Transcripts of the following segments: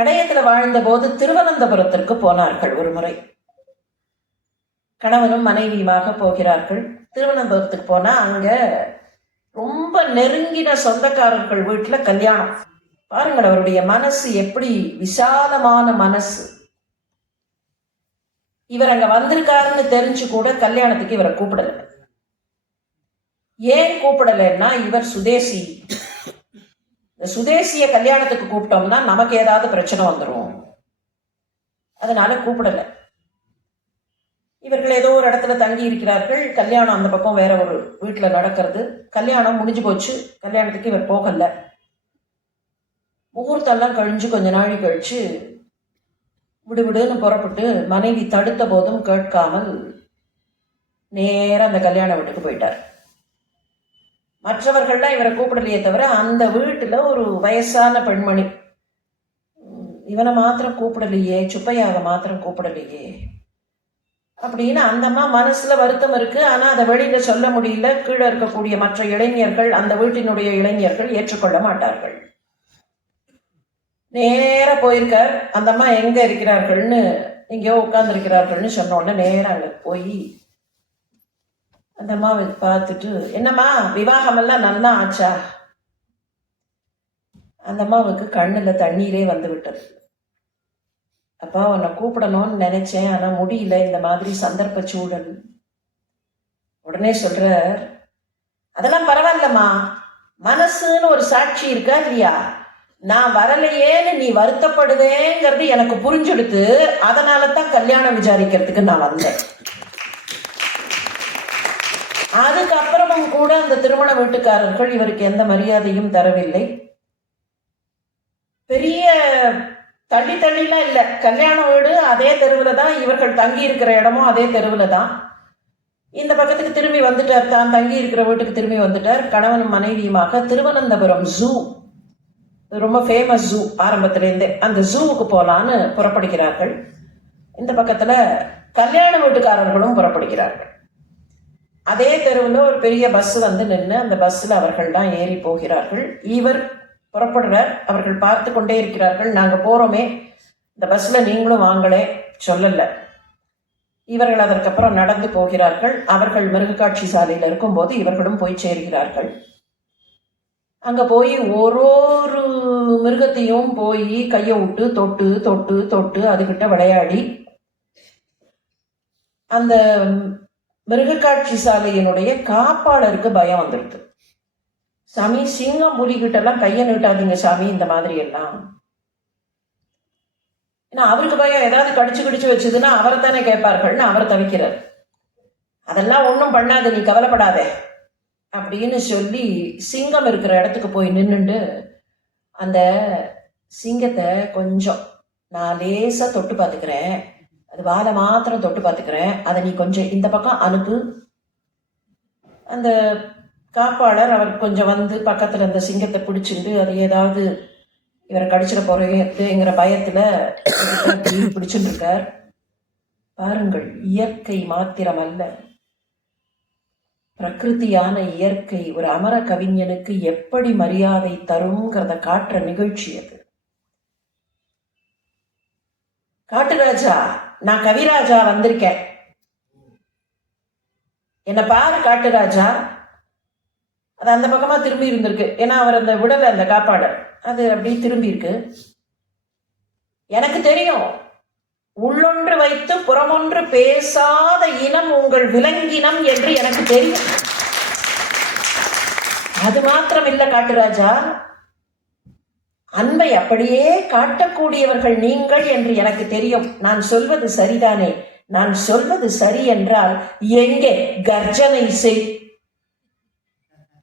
கடையத்துல வாழ்ந்தபோது திருவனந்தபுரத்திற்கு போனார்கள் ஒரு முறை கணவனும் மனைவியுமாக போகிறார்கள். திருவனந்தபுரத்துக்கு போனா அங்க ரொம்ப நெருங்கின சொந்தக்காரர்கள் வீட்டுல கல்யாணம். பாருங்கள் அவருடைய மனசு எப்படி விசாலமான மனசு. இவர் அங்க வந்திருக்காருன்னு தெரிஞ்சு கூட கல்யாணத்துக்கு இவரை கூப்பிடல. ஏன் கூப்பிடலைன்னா இவர் சுதேசி. இந்த சுதேசிய கல்யாணத்துக்கு கூப்பிட்டோம்னா நமக்கு ஏதாவது பிரச்சனை வந்துடும் அதனால கூப்பிடல. இவர்கள் ஏதோ ஒரு இடத்துல தங்கி இருக்கிறார்கள். கல்யாணம் அந்த பக்கம் வேற ஒரு வீட்டில் நடக்கிறது. கல்யாணம் முடிஞ்சு போச்சு. கல்யாணத்துக்கு இவர் போகல. முகூர்த்தம்லாம் கழிஞ்சு கொஞ்ச நாழி கழிச்சு விடுவிடுன்னு புறப்பட்டு மனைவி தடுத்த போதும் கேட்காமல் நேராக அந்த கல்யாண வீட்டுக்கு போயிட்டார். மற்றவர்கள்லாம் இவரை கூப்பிடலையே தவிர அந்த வீட்டில் ஒரு வயசான பெண்மணி. இவனை மாத்திரம் கூப்பிடலையே சுப்பையாவை மாத்திரம் கூப்பிடலையே. அப்படின்னு அந்த அம்மா மனசில் வருத்தம் இருக்குது ஆனால் அதை வெளியில் சொல்ல முடியல. கீழே இருக்கக்கூடிய மற்ற இளைஞர்கள் அந்த வீட்டினுடைய இளைஞர்கள் ஏற்றுக்கொள்ள மாட்டார்கள். நேராக போயிருக்கார். அந்த அம்மா எங்கே இருக்கிறார்கள்னு எங்கேயோ உட்காந்துருக்கிறார்கள்னு சொன்னோன்னே சொன்ன உடனே போய் அந்த அம்மாவை பார்த்துட்டு என்னம்மா விவாகமெல்லாம் நல்லா ஆச்சா? அந்த அம்மாவுக்கு கண்ணில் தண்ணீரே வந்து விட்டது. அப்பா உன்னை கூப்பிடணும்னு நினைச்சேன் ஆனால் முடியல. இந்த மாதிரி சந்தர்ப்ப சூழல். உடனே சொல்ற அதெல்லாம் பரவாயில்லம்மா. மனசுன்னு ஒரு சாட்சி இருக்கா இல்லையா? நான் வரலையேன்னு நீ வருத்தப்படுவேங்கிறது எனக்கு புரிஞ்செடுத்து அதனால தான் கல்யாணம் விசாரிக்கிறதுக்கு நான் வந்தேன். அதுக்கப்புறமும் கூட அந்த திருமண வீட்டுக்காரர்கள் இவருக்கு எந்த மரியாதையும் தரவில்லை. பெரிய தள்ளி தள்ளிலாம் இல்லை. கல்யாண வீடு அதே தெருவில் தான் இவர்கள் தங்கி இருக்கிற இடமும் அதே தெருவில் தான். இந்த பக்கத்துக்கு திரும்பி வந்துட்டார். தான் தங்கி இருக்கிற வீட்டுக்கு திரும்பி வந்துட்டார். கணவனும் மனைவியுமாக திருவனந்தபுரம் ஜூ. ரொம்ப ஃபேமஸ் ஜூ ஆரம்பத்திலேருந்தே. அந்த ஜூவுக்கு போகலான்னு புறப்படுகிறார்கள். இந்த பக்கத்தில் கல்யாண வீட்டுக்காரர்களும் புறப்படுகிறார்கள். அதே தெருவில் ஒரு பெரிய பஸ் வந்து நின்று அந்த பஸ்ஸில் அவர்கள் தான் ஏறி போகிறார்கள். இவர் புறப்படுறார். அவர்கள் பார்த்து கொண்டே இருக்கிறார்கள். நாங்கள் போகிறோமே இந்த பஸ்ஸில் நீங்களும் வாங்களே. சொல்லலை. இவர்கள் அதற்கப்புறம் நடந்து போகிறார்கள். அவர்கள் மிருகக்காட்சி சாலையில் இருக்கும்போது இவர்களும் போய் சேர்கிறார்கள். அங்கே போய் ஒரு ஒரு மிருகத்தையும் போய் கையை விட்டு தொட்டு தொட்டு தொட்டு அதுகிட்ட விளையாடி அந்த மிருகக்காட்சி சாலையினுடைய காப்பாளருக்கு பயம் வந்துடுது. சாமி சிங்கம் புலிகிட்டெல்லாம் கையை நீட்டாதீங்க சாமி இந்த மாதிரி எல்லாம். ஏன்னா அவருக்கு பயம் ஏதாவது கடிச்சு கடிச்சு வச்சதுன்னா அவரை தானே கேட்பார்கள்னு அவர் தவிக்கிறார். அதெல்லாம் ஒன்றும் பண்ணாத நீ கவலைப்படாதே அப்படின்னு சொல்லி சிங்கம் இருக்கிற இடத்துக்கு போய் நின்றுண்டு அந்த சிங்கத்தை கொஞ்சம் நான் லேசாக தொட்டு பார்த்துக்கிறேன். அது வாழை மாத்திரம் தொட்டு பார்த்துக்கிறேன். அதை நீ கொஞ்சம் இந்த பக்கம் அனுப்பு. அந்த காப்பாளர் அவர் கொஞ்சம் வந்து பக்கத்தில் அந்த சிங்கத்தை பிடிச்சிட்டு அது ஏதாவது இவரை கடிச்சிட போகிறதுங்கிற பயத்தில் பிடிச்சிட்டு இருக்கார். பாருங்கள் இயற்கை மாத்திரம் அல்ல பிரகிருதியான இயற்கை ஒரு அமர கவிஞனுக்கு எப்படி மரியாதை தருங்கிறத காட்டுற நிகழ்ச்சி அது. காட்டுராஜா நான் கவிராஜா வந்திருக்கேன். என்னை பாரு காட்டுராஜா. அது அந்த பக்கமாக திரும்பி இருந்திருக்கு. ஏன்னா அவர் அந்த விடலை அந்த காப்பாடர் அது அப்படியே திரும்பி இருக்கு. எனக்கு தெரியும் உள்ளொன்று வைத்து புறமொன்று பேசாத இனம் உங்கள் விலங்கினம் என்று எனக்கு தெரியும். அது மாத்திரம் இல்லை காட்டுராஜா. அன்பை அப்படியே காட்டக்கூடியவர்கள் நீங்கள் என்று எனக்கு தெரியும். நான் சொல்வது சரிதானே? நான் சொல்வது சரி என்றால் எங்கே? கர்ஜனை செய்.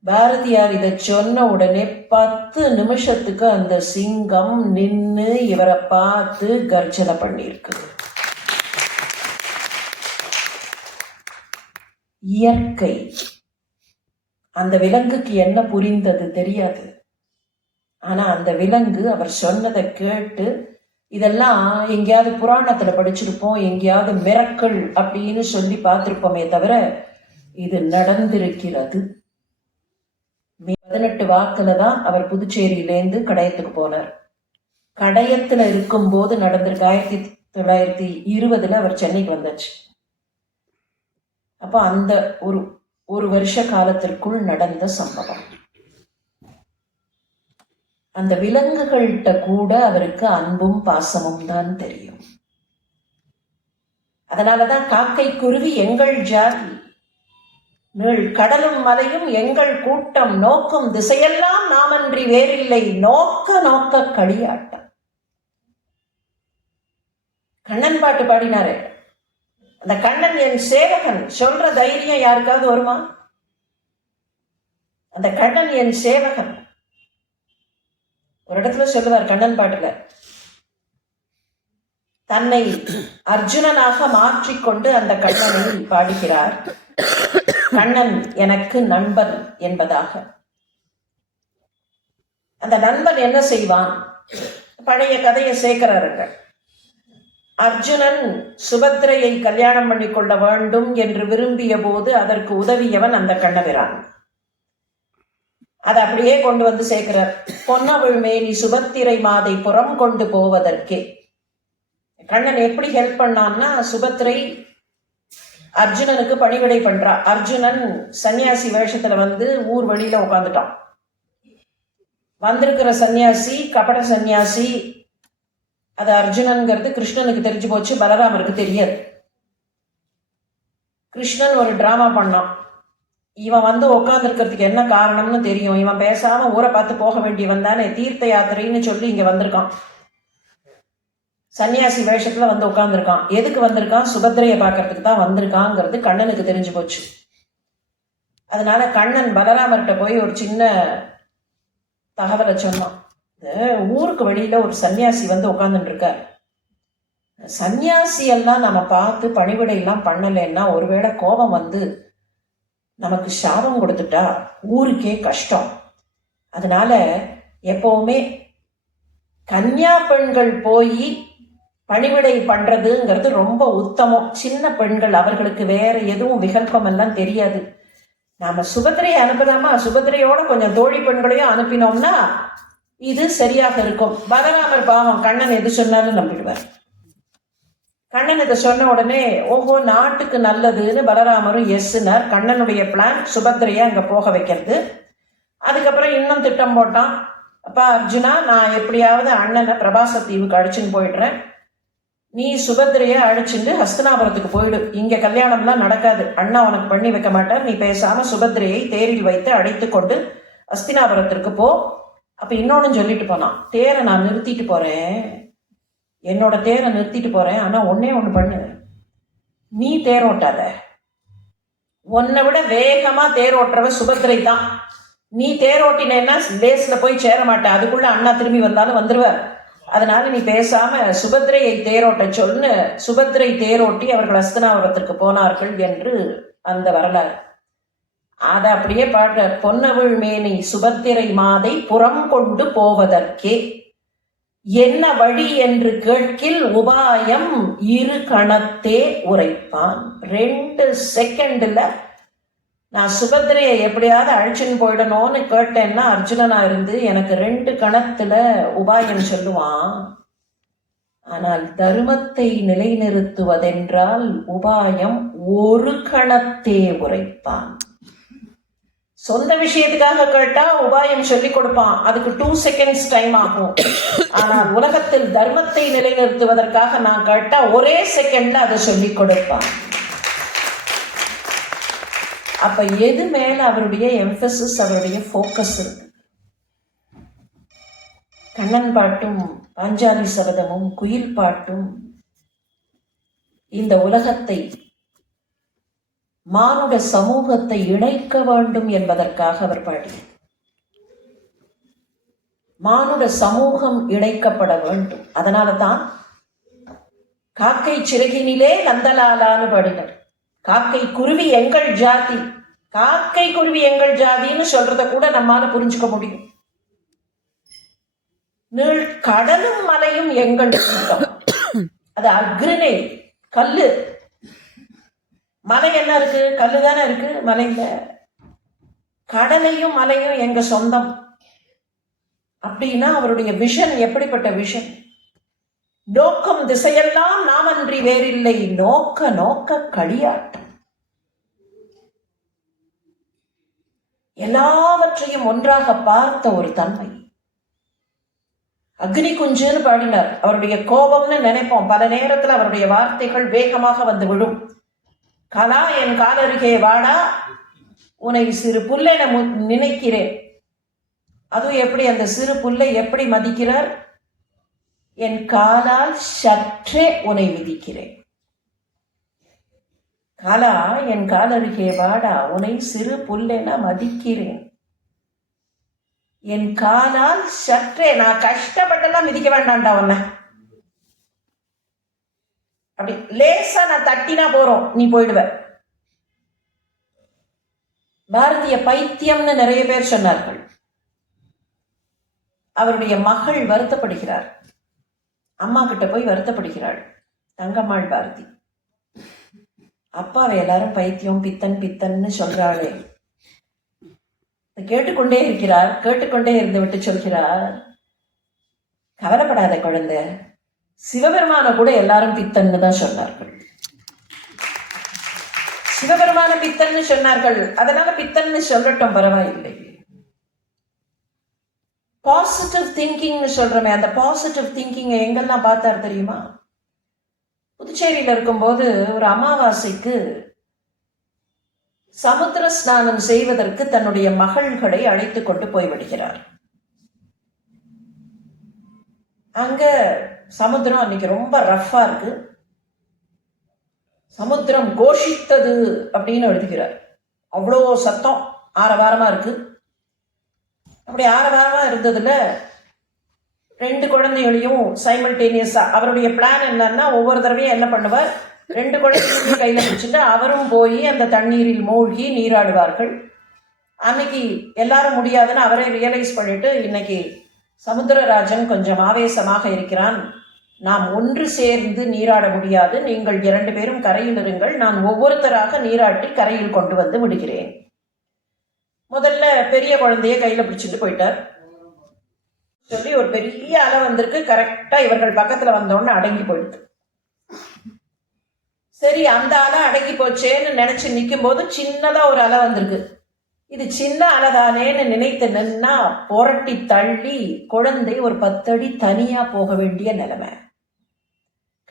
பாரதியார் இதை சொன்ன உடனே பத்து நிமிஷத்துக்கு அந்த சிங்கம் நின்று இவரை பார்த்து கர்ஜனை பண்ணியிருக்கு இயற்கை. அந்த விலங்குக்கு என்ன புரிந்தது தெரியாது. ஆனால் அந்த விலங்கு அவர் சொன்னதை கேட்டு இதெல்லாம் எங்கேயாவது புராணத்தில் படிச்சிருப்போம் எங்கேயாவது மிரக்கள் அப்படின்னு சொல்லி பார்த்துருப்போமே தவிர இது நடந்திருக்கிறது. மே பதினெட்டு வாக்கில் தான் அவர் புதுச்சேரியிலேருந்து கடையத்துக்கு போனார். கடையத்தில் இருக்கும்போது நடந்திருக்கு. ஆயிரத்தி தொள்ளாயிரத்தி இருபதுல அவர் சென்னைக்கு வந்தாச்சு. அப்போ அந்த ஒரு ஒரு வருஷ காலத்திற்குள் நடந்த சம்பவம். அந்த விலங்குகள்கிட்ட கூட அவருக்கு அன்பும் பாசமும் தான் தெரியும். அதனாலதான் காக்கை குருவி எங்கள் ஜாதி. நீள் கடலும் மலையும் எங்கள் கூட்டம் நோக்கும் திசையெல்லாம் நாமன்றி வேறில்லை. நோக்க நோக்க களியாட்டம் கண்ணன் பாட்டு பாடினாரு. அந்த கண்ணன் என் சேவகன் சொல்ற தைரியம் யாருக்காவது வருமா? அந்த கண்ணன் என் சேவகன். ஒரு இடத்துல சொல்லுவார் கண்ணன் பாட்டுல தன்னை அர்ஜுனனாக மாற்றிக்கொண்டு அந்த கண்ணனை பாடுகிறார். கண்ணன் எனக்கு நண்பன் என்பதாக. அந்த நண்பன் என்ன செய்வான்? பழைய கதையை சேர்க்கிறாருங்க அர்ஜுனன் சுபத்திரையை கல்யாணம் பண்ணி கொள்ள வேண்டும் என்று விரும்பிய போது அதற்கு உதவியவன் அந்த கண்ணபிரான். அதை அப்படியே கொண்டு வந்து சேர்க்கிறார். பொன்னவள் மேனி சுபத்திரை மாதை புறம் கொண்டு போவதற்கே. கண்ணன் எப்படி ஹெல்ப் பண்ணான்னா சுபத்திரை அர்ஜுனனுக்கு பணிவிடை பண்றா அர்ஜுனன் சன்னியாசி வேஷத்துல வந்து ஊர் வெளியில உட்காந்துட்டான் வந்திருக்கிற சன்னியாசி கபட சன்னியாசி அது அர்ஜுனன்கிறது கிருஷ்ணனுக்கு தெரிஞ்சு போச்சு பலராமருக்கு தெரியாது. கிருஷ்ணன் ஒரு டிராமா பண்ணான். இவன் வந்து உட்காந்துருக்கிறதுக்கு என்ன காரணம்னு தெரியும். இவன் பேசாம ஊரை பார்த்து போக வேண்டியவன் தானே. தீர்த்த யாத்திரைன்னு சொல்லி இங்க வந்திருக்கான். சன்னியாசி வேஷத்துல வந்து உட்காந்துருக்கான் எதுக்கு வந்திருக்கான்? சுபத்திரையை பார்க்கறதுக்கு தான் வந்திருக்காங்கிறது கண்ணனுக்கு தெரிஞ்சு போச்சு. அதனால கண்ணன் பலராமர்கிட்ட போய் ஒரு சின்ன தகவலை சொன்னான். ஊருக்கு வெளியில ஒரு சன்னியாசி வந்து உட்காந்துட்டு இருக்கார் சன்னியாசி எல்லாம் நம்ம பார்த்து பணிவிடையெல்லாம் பண்ணலைன்னா ஒருவேளை கோபம் வந்து நமக்கு சாபம் கொடுத்துட்டா ஊருக்கே கஷ்டம். அதனால எப்பவுமே கன்னியா பெண்கள் போய் பணிவிடை பண்றதுங்கிறது ரொம்ப உத்தமம். சின்ன பெண்கள் அவர்களுக்கு வேற எதுவும் விகல்பம் எல்லாம் தெரியாது. நாம சுபத்திரையை அனுப்பலாமா? சுபத்திரையோட கொஞ்சம் தோழி பெண்களையும் அனுப்பினோம்னா இது சரியாக இருக்கும். பலராமர் பாவம் கண்ணன் எது சொன்னாலும் நம்பிடுவார். கண்ணன் இதை சொன்ன உடனே ஓஹோ நாட்டுக்கு நல்லதுன்னு பலராமரும் எஸ்னார் கண்ணனுடைய பிளான் சுபத்திரையை அங்கே போக வைக்கிறது. அதுக்கப்புறம் இன்னும் திட்டம் போட்டான். அப்பா அர்ஜுனா நான் எப்படியாவது அண்ணனை பிரபாச தீவுக்கு அழிச்சின்னு போயிடுறேன். நீ சுபத்திரையை அழிச்சுட்டு ஹஸ்தனாபுரத்துக்கு போயிடு. இங்கே கல்யாணம்லாம் நடக்காது. அண்ணா உனக்கு பண்ணி வைக்க மாட்டார். நீ பேசாம சுபத்திரையை தேரில் வைத்து அழைத்து கொண்டு ஹஸ்தினாபுரத்திற்கு போ. அப்போ இன்னொன்னு சொல்லிட்டு போனான். தேரை நான் நிறுத்திட்டு போறேன். என்னோட தேரை நிறுத்திட்டு போகிறேன் ஆனால் ஒன்றே ஒன்று பண்ணு. நீ தேரோட்டாத உன்னை விட வேகமாக தேர் ஓட்டுறவ சுபத்திரை தான். நீ தேரோட்டினேன்னா ஓட்டினேன்னா போய் சேர மாட்டேன். அதுக்குள்ளே அண்ணா திரும்பி வந்தாலும் வந்துடுவார் அதனால நீ பேசாம சுபத்திரையை தேரோட்ட சொல்லு. சுபத்திரை தேரோட்டி அவர்கள் அஸ்தனாபுரத்திற்கு போனார்கள் என்று அந்த வரலாறு. அதை அப்படியே பாடுற பொன்னவிழ் மேனி சுபத்திரை மாதை புறம் கொண்டு போவதற்கே என்ன வழி என்று கேட்கில் உபாயம் இரு கணத்தே உரைப்பான். ரெண்டு செகண்ட்ல நான் சுபத்திரையை எப்படியாவது அழிச்சுன்னு போயிடணும்னு கேட்டேன்னா அர்ஜுனனா இருந்து எனக்கு ரெண்டு கணத்துல உபாயம் சொல்லுவான். ஆனால் தர்மத்தை நிலைநிறுத்துவதென்றால் உபாயம் ஒரு கணத்தே உரைப்பான். சொந்த விஷயத்துக்காக கேட்டா உபாயம் சொல்லி கொடுப்பான். அதுக்கு டூ செகண்ட்ஸ் டைம் ஆகும். ஆனால் உலகத்தில் தர்மத்தை நிலைநிறுத்துவதற்காக நான் கேட்டா ஒரே செகண்ட்ல அதை சொல்லி கொடுப்பான். அப்ப எது மேல அவருடைய எம்பசிஸ் அவருடைய ஃபோக்கஸ் இருக்கு? கண்ணன் பாட்டும் பாஞ்சாலி சபதமும் குயில் பாட்டும் இந்த உலகத்தை மானுட சமூகத்தை இணைக்க வேண்டும் என்பதற்காக அவர் பாடியது. மானுட சமூகம் இணைக்கப்பட வேண்டும். அதனால தான் காக்கை சிறகினிலே நந்தலாலான்னு பாடினர். காக்கை குருவி எங்கள் ஜாதி. காக்கை குருவி எங்கள் ஜாதின்னு சொல்றத கூட நம்மால புரிஞ்சுக்க முடியும். நீள் கடலும் மலையும் எங்கள் அது அக்ரிணை கல்லு மலை என்ன இருக்கு? கல்லு தானே இருக்கு? மலையில கடலையும் மலையும் எங்க சொந்தம்? அப்படின்னா அவருடைய விஷன் எப்படிப்பட்ட விஷன் நோக்கம் திசையெல்லாம் நாமன்றி வேறில்லை. நோக்க நோக்க களியாட்டம் எல்லாவற்றையும் ஒன்றாக பார்த்த ஒரு தன்மை. அக்னி குஞ்சுன்னு பாடினார். அவருடைய கோபம்னு நினைப்போம். பல நேரத்தில் அவருடைய வார்த்தைகள் வேகமாக வந்து விடும் கலா என் காலருகே வாடா உன்னை சிறு புல்லென மு- நினைக்கிறேன். அதுவும் எப்படி அந்த சிறு புல்லை எப்படி மதிக்கிறார்? என் காலால் சற்றே உன்னை விதிக்கிறேன் காலா என் காலருகே வாடா உன்னை சிறு புல்லென மதிக்கிறேன். என் காலால் சற்றே நான் கஷ்டப்பட்டெல்லாம் மிதிக்க வேண்டாம்டா உன்னை. அப்படி லேசா நான் தட்டினா போறோம். நீ போயிடுவ. பாரதிய பைத்தியம்னு நிறைய பேர் சொன்னார்கள். அவருடைய மகள் வருத்தப்படுகிறார். அம்மா கிட்ட போய் வருத்தப்படுகிறாள். தங்கம்மாள் பாரதி. அப்பாவை எல்லாரும் பைத்தியம் பித்தன் பித்தன்னு சொல்றாளே. கேட்டுக்கொண்டே இருக்கிறார் கேட்டுக்கொண்டே இருந்து விட்டு சொல்கிறார். கவலைப்படாத குழந்தை. சிவபெருமான கூட எல்லாரும் பித்தன்னு தான் சொன்னார்கள். சிவபெருமான பித்தன்னு சொன்னார்கள். அதனால பித்தன்னு சொல்லட்டும் பரவாயில்லை. பாசிட்டிவ் திங்கிங்னு சொல்றோமே அந்த பாசிட்டிவ் திங்கிங்கை எங்கெல்லாம் பார்த்தார் தெரியுமா? புதுச்சேரியில் இருக்கும்போது ஒரு அமாவாசைக்கு சமுத்திர ஸ்நானம் செய்வதற்கு தன்னுடைய மகள்களை அழைத்து கொண்டு போய்விடுகிறார். அங்கே சமுத்திரம் அன்னைக்கு ரொம்ப ரஃப்பாக இருக்கு. சமுத்திரம் கோஷித்தது அப்படின்னு எழுதுகிறார். அவ்வளோ சத்தம் ஆரவாரமாக இருக்கு. அப்படி ஆரவாரமாக இருந்ததுல ரெண்டு குழந்தைகளையும் சைமல்டேனியஸாக அவருடைய பிளான் என்னன்னா ஒவ்வொரு தடவையும் என்ன பண்ணுவார்? ரெண்டு குழந்தைகளையும் கையில் வச்சுட்டு அவரும் போய் அந்த தண்ணீரில் மூழ்கி நீராடுவார்கள். அன்னைக்கு எல்லாரும் முடியாதுன்னு அவரே ரியலைஸ் பண்ணிட்டு இன்னைக்கு சமுத்திரராஜன் கொஞ்சம் ஆவேசமாக இருக்கிறான். நாம் ஒன்று சேர்ந்து நீராட முடியாது. நீங்கள் இரண்டு பேரும் கரையில் இருங்கள். நான் ஒவ்வொருத்தராக நீராட்டி கரையில் கொண்டு வந்து விடுகிறேன். முதல்ல பெரிய குழந்தைய கையில பிடிச்சிட்டு போயிட்டார். சொல்லி ஒரு பெரிய அலை வந்திருக்கு. கரெக்டா இவர்கள் பக்கத்துல வந்தோன்னு அடங்கி போயிடுது சரி அந்த அலை அடங்கி போச்சேன்னு நினைச்சு நிற்கும் போது சின்னதா ஒரு அலை வந்திருக்கு. இது சின்ன அழகானேன்னு நினைத்து நின்னா புரட்டி தள்ளி குழந்தை ஒரு பத்தடி தனியா போக வேண்டிய நிலைமை.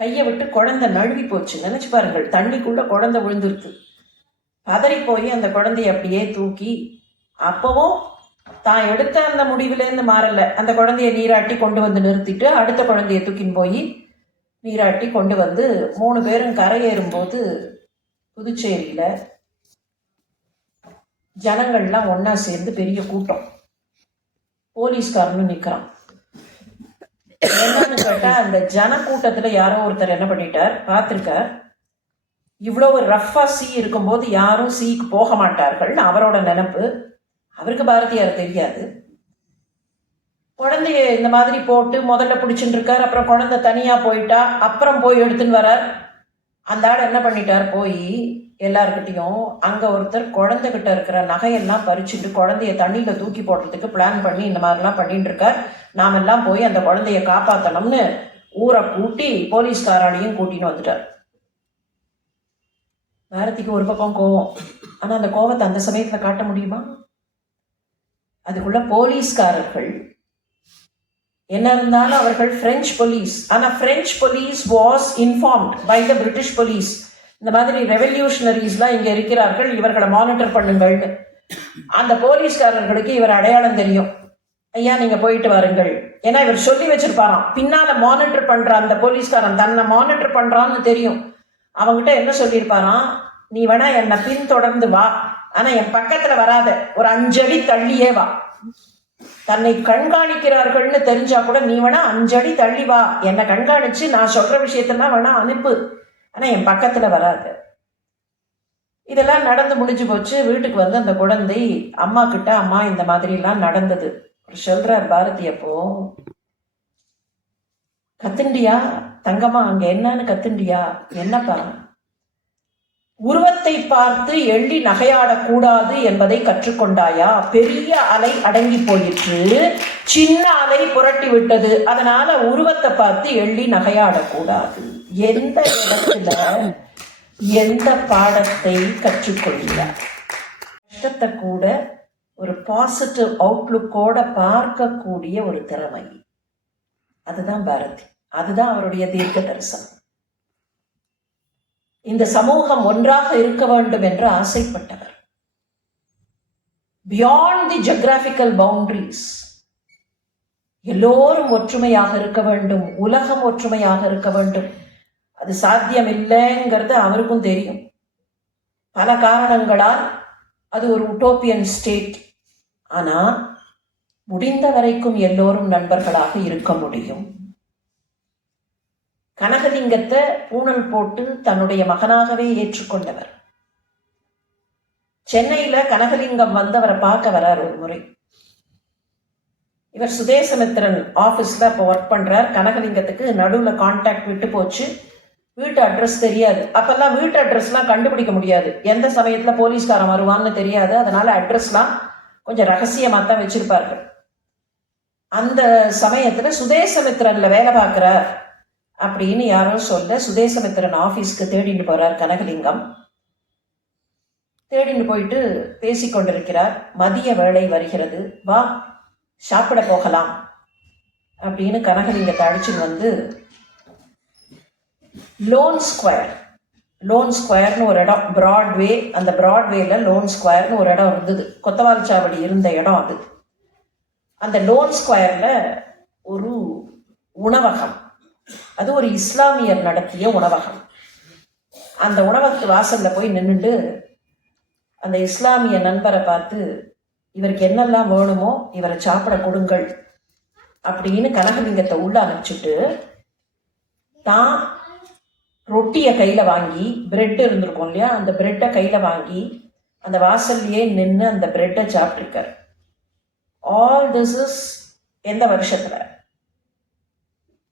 கையை விட்டு குழந்தை நழுவி போச்சு. நினைச்சு பாருங்கள் தண்ணிக்குள்ள குழந்தை விழுந்துருது பதறி போய் அந்த குழந்தைய அப்படியே தூக்கி அப்பவும் தான் எடுத்த அந்த முடிவிலேருந்து மாறல. அந்த குழந்தைய நீராட்டி கொண்டு வந்து நிறுத்திட்டு அடுத்த குழந்தைய தூக்கின்னு போய் நீராட்டி கொண்டு வந்து மூணு பேரும் கரையேறும்போது புதுச்சேரியில் ஜனங்கள்லாம் ஒன்றா சேர்ந்து பெரிய கூட்டம். போலீஸ்காரனும் நிற்கிறான் என்னன்னு கேட்டால் அந்த ஜன கூட்டத்துல யாரோ ஒருத்தர் என்ன பண்ணிட்டார்? பார்த்துருக்கார். இவ்வளோ ஒரு ரஃப்பாக சீ இருக்கும்போது யாரும் சீக்கு போக மாட்டார்கள் அவரோட நினைப்பு. அவருக்கு பாரதியார் தெரியாது. குழந்தைய இந்த மாதிரி போட்டு முதல்ல பிடிச்சிட்டு இருக்கார் அப்புறம் குழந்தை தனியாக போயிட்டா அப்புறம் போய் எடுத்துன்னு வரார். அந்த ஆள் என்ன பண்ணிட்டார்? போய் எல்லார்கிட்டயும் அங்க ஒருத்தர் குழந்தைகிட்ட இருக்கிற நகையெல்லாம் பறிச்சுட்டு குழந்தைய தண்ணியில தூக்கி போடுறதுக்கு பிளான் பண்ணி இந்த மாதிரிலாம் பண்ணிட்டு இருக்கார். நாமெல்லாம் போய் அந்த குழந்தைய காப்பாத்தணும்னு ஊரை கூட்டி போலீஸ்காராலையும் கூட்டின்னு வந்துட்டார். பாரதிக்கு ஒரு பக்கம் கோவம். ஆனா அந்த கோவத்தை அந்த சமயத்துல காட்ட முடியுமா? அதுக்குள்ள போலீஸ்காரர்கள் என்ன இருந்தாலும் அவர்கள் பிரெஞ்சு போலீஸ் ஆனா French police was informed by the British police இந்த மாதிரி ரெவல்யூஷனரிஸ்லாம் இங்கே இருக்கிறார்கள் இவர்களை மானிட்டர் பண்ணுங்கள்னு. அந்த போலீஸ்காரர்களுக்கு இவர் அடையாளம் தெரியும். ஐயா நீங்கள் போயிட்டு வாருங்கள். ஏன்னா இவர் சொல்லி வச்சிருப்பாராம் பின்னால் மானிட்டர் பண்ணுற அந்த போலீஸ்காரன் தன்னை மானிட்டர் பண்ணுறான்னு தெரியும். அவங்ககிட்ட என்ன சொல்லியிருப்பாராம்? நீ வேணா என்னை பின்தொடர்ந்து வா. ஆனால் என் பக்கத்தில் வராத ஒரு அஞ்சடி தள்ளியே வா. தன்னை கண்காணிக்கிறார்கள்னு தெரிஞ்சா கூட நீ வேணா அஞ்சடி தள்ளி வா. என்னை கண்காணிச்சு நான் சொல்ற விஷயத்தெல்லாம் வேணா அனுப்பு. ஆனால் என் பக்கத்தில் வராது. இதெல்லாம் நடந்து முடிஞ்சு போச்சு. வீட்டுக்கு வந்து அந்த குழந்தை அம்மா கிட்ட அம்மா இந்த மாதிரிலாம் நடந்தது. அவர் சொல்றார் பாரதி அப்போ கத்துண்டியா? தங்கம்மா அங்க என்னன்னு கத்துண்டியா? என்னப்பா? உருவத்தை பார்த்து எள்ளி நகையாடக்கூடாது என்பதை கற்றுக்கொண்டாயா? பெரிய அலை அடங்கி போயிற்று. சின்ன அலை புரட்டி விட்டது அதனால உருவத்தை பார்த்து எள்ளி நகையாடக்கூடாது. எந்த இடத்துல எந்த பாடத்தை கற்றுக்கொள்கிறார்? கஷ்டத்தை கூட ஒரு பாசிட்டிவ் அவுட்லுக்கோட பார்க்கக்கூடிய ஒரு திறமை. அதுதான் பாரதி. அதுதான் அவருடைய தீர்க்க தரிசனம் இந்த சமூகம் ஒன்றாக இருக்க வேண்டும் என்று ஆசைப்பட்டவர். பியாண்ட் தி ஜியோகிராபிக்கல் பவுண்டரிஸ் எல்லோரும் ஒற்றுமையாக இருக்க வேண்டும் உலகம் ஒற்றுமையாக இருக்க வேண்டும். அது சாத்தியம் இல்லைங்கிறது அவருக்கும் தெரியும். பல காரணங்களால் அது ஒரு உட்டோப்பியன் ஸ்டேட் ஆனால் முடிந்த வரைக்கும் எல்லோரும் நண்பர்களாக இருக்க முடியும். கனகலிங்கத்தை பூணல் போட்டு தன்னுடைய மகனாகவே ஏற்றுக்கொண்டவர். சென்னையில கனகலிங்கம் வந்தவரை பார்க்க வரார் ஒரு முறை. இவர் சுதேசமித்திரன் ஆபீஸ்ல இப்போ ஒர்க் பண்றார். கனகலிங்கத்துக்கு நடுவுல கான்டாக்ட் விட்டு போச்சு. வீட்டு அட்ரஸ் தெரியாது. அப்பெல்லாம் வீட்டு அட்ரஸ்லாம் கண்டுபிடிக்க முடியாது. எந்த சமயத்தில் போலீஸ்காரன் வருவான்னு தெரியாது. அதனால அட்ரஸ்லாம் கொஞ்சம் ரகசியமாக தான் வச்சிருப்பார்கள். அந்த சமயத்தில் சுதேசமித்திரனில் வேலை பார்க்குற அப்படின்னு யாரோ சொல்ல சுதேசமித்திரன் ஆஃபீஸ்க்கு தேடிட்டு போகிறார் கனகலிங்கம். தேடிட்டு போயிட்டு பேசி கொண்டிருக்கிறார். மதிய வேலை வருகிறது. வா சாப்பிட போகலாம் அப்படின்னு கனகலிங்கத்தை அழைச்சிட்டு வந்து லோன் ஸ்கொயர் லோன் ஸ்கொயர்னு ஒரு இடம். ப்ராட்வே அந்த ப்ராட்வேல லோன் ஸ்கொயர்னு ஒரு இடம் இருந்தது. கொத்தவால் சாவடி இருந்த இடம் அது. அந்த லோன் ஸ்கொயர்ல ஒரு உணவகம். அது ஒரு இஸ்லாமியர் நடத்திய உணவகம். அந்த உணவகத்து வாசல்ல போய் நின்றுட்டு அந்த இஸ்லாமிய நண்பரை பார்த்து இவருக்கு என்னெல்லாம் வேணுமோ இவரை சாப்பிட கொடுங்கள். அப்படின்னு கனகலிங்கத்தை உள்ள அனுப்பிச்சுட்டு தான் ரொட்டியை கையில் வாங்கி பிரெட் இருந்திருக்கும் இல்லையா? அந்த பிரெட்டை கையில் வாங்கி அந்த வாசல்லையே நின்று அந்த பிரெட்டை சாப்பிட்ருக்கார் ஆல் திஸ் இஸ் எந்த வருஷத்தில்?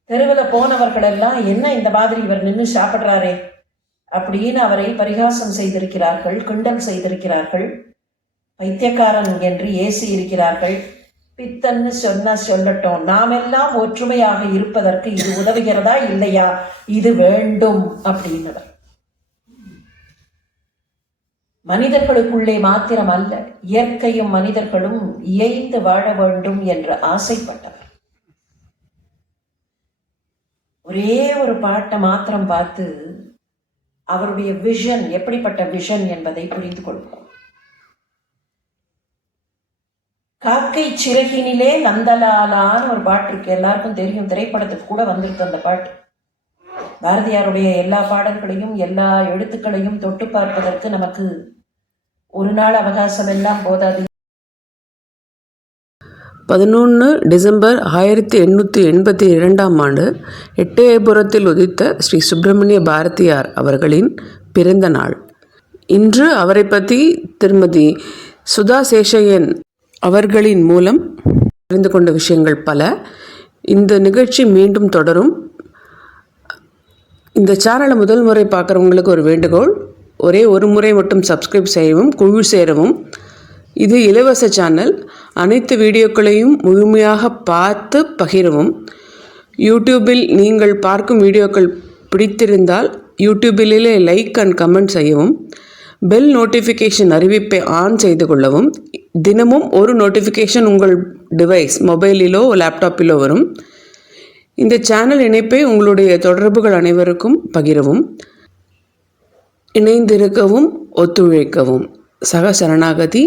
தெருவில் போனவர்கள் எல்லாம் என்ன இந்த மாதிரி இவர் நின்று சாப்பிட்றாரே? அப்படின்னு அவரை பரிகாசம் செய்திருக்கிறார்கள் கிண்டல் செய்திருக்கிறார்கள். பைத்தியக்காரன் என்று ஏசி இருக்கிறார்கள். பித்தன்னு சொன்னா சொல்லட்டும். நாமெல்லாம் ஒற்றுமையாக இருப்பதற்கு இது உதவுகிறதா இல்லையா? இது வேண்டும் அப்படின்னவர். மனிதர்களுக்குள்ளே மாத்திரம் அல்ல இயற்கையும் மனிதர்களும் இயைந்து வாழ வேண்டும் என்று ஆசைப்பட்டவர். ஒரே ஒரு பாட்டை மாத்திரம் பார்த்து அவருடைய விஷன் எப்படிப்பட்ட விஷன் என்பதை புரிந்து கொள்வோம். காக்கை சிறகினிலே நந்தலாலான்னு ஒரு பாட்டு இருக்கு. எல்லாருக்கும் தெரியும். திரைப்படத்துக்கு கூட வந்திருக்கு அந்த பாட்டு. பாரதியாருடைய எல்லா பாடல்களையும் எல்லா எழுத்துக்களையும் தொட்டு பார்ப்பதற்கு நமக்கு ஒரு நாள் அவகாசம் எல்லாம் போதாது. பதினொன்று டிசம்பர் ஆயிரத்தி எண்ணூற்றி எண்பத்தி இரண்டாம் ஆண்டு எட்டயபுரத்தில் உதித்த ஸ்ரீ சுப்பிரமணிய பாரதியார் அவர்களின் பிறந்த நாள். இன்று அவரை பற்றி திருமதி சுதா சேஷையன் அவர்களின் மூலம் அறிந்து கொண்ட விஷயங்கள் பல. இந்த நிகழ்ச்சி மீண்டும் தொடரும். இந்த சேனலை முதல் முறை பார்க்குறவங்களுக்கு ஒரு வேண்டுகோள் ஒரே ஒரு முறை மட்டும் சப்ஸ்கிரைப் செய்யவும் குழு சேரவும். இது இலவச சேனல் அனைத்து வீடியோக்களையும் முழுமையாக பார்த்து பகிரவும். யூடியூபில் நீங்கள் பார்க்கும் வீடியோக்கள் பிடித்திருந்தால் யூடியூபிலே லைக் அண்ட் கமெண்ட் செய்யவும். பெல் நோட்டிஃபிகேஷன் அறிவிப்பை ஆன் செய்து கொள்ளவும் தினமும் ஒரு நோட்டிஃபிகேஷன் உங்கள் டிவைஸ் மொபைலிலோ லேப்டாப்பிலோ வரும். இந்த சேனல் இணைப்பை உங்களுடைய தொடர்புகள் அனைவருக்கும் பகிரவும் இணைந்திருக்கவும் ஒத்துழைக்கவும். சக சரணாகதி.